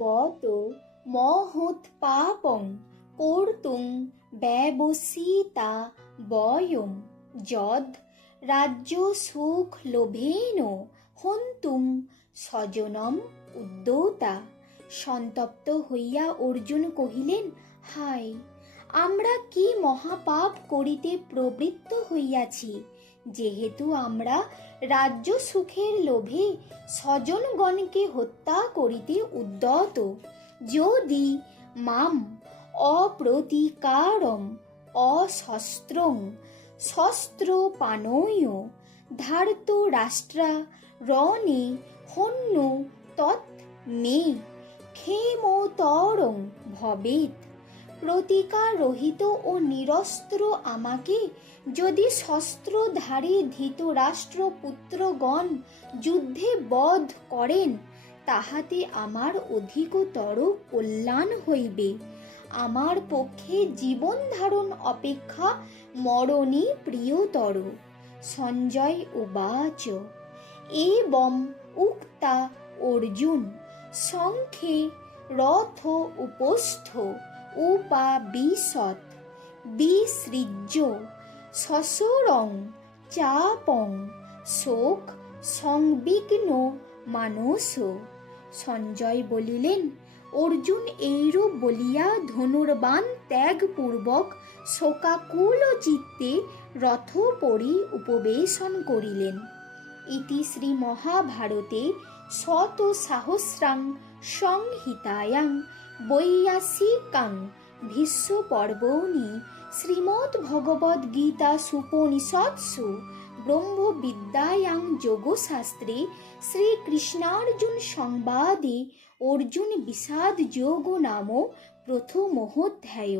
বত মহৎ পাপং কর্তুং ব্যবসিতা বয়ং যদ রাজ্য সুখ লোভেন হন্তুং স্বজনম উদ্যতা। সন্তপ্ত হইয়া অর্জুন কহিলেন, হায়, আমরা কি মহাপাপ করিতে প্রবৃত্ত হইয়াছি, যেহেতু আমরা রাজ্য সুখের লোভে স্বজনগণকে হত্যা করিতে উদ্যত। যদি মাম অপ্রতিকারম অশস্ত্রং শস্ত্রপাণয় ধার্ত রাষ্ট্রা রণে হন্যু তৎ মে ক্ষেমতরং ভবেৎ। প্রতিকার রহিত ও নিরস্ত্র আমাকে যদি শস্ত্রধারী ধৃতরাষ্ট্র পুত্রগণ যুদ্ধে বধ করেন, তাহাতে আমার অধিকতর কল্যাণ হইবে। আমার পক্ষে জীবন ধারণ অপেক্ষা মরণই প্রিয়তর। সঞ্জয় উবাচ এবম উক্তা অর্জুন সংখ্যে রথ উপস্থ উপাবিশৎ বিসৃজ্য সসরং চাপং শোক সংবিঘ্ন মানস। সঞ্জয় বলিলেন, অর্জুন এইরূপ বলিয়া ধনুর্বাণ ত্যাগপূর্বক শোকাকুল চিত্তে রথোপরি উপবেশন করিলেন। ইতি শ্রী মহাভারতে শত সহস্রাং সংহিতায়াং বৈয়াসিকাং ভীষ্ম পর্বণি শ্রীমদ্ ভগবদ গীতা সুপনিষৎসু ব্রহ্মবিদ্যায়াং যোগশাস্ত্রে শ্রীকৃষ্ণার্জুন সংবাদে অর্জুন বিষাদ যোগ নাম প্রথমোধ্যায়।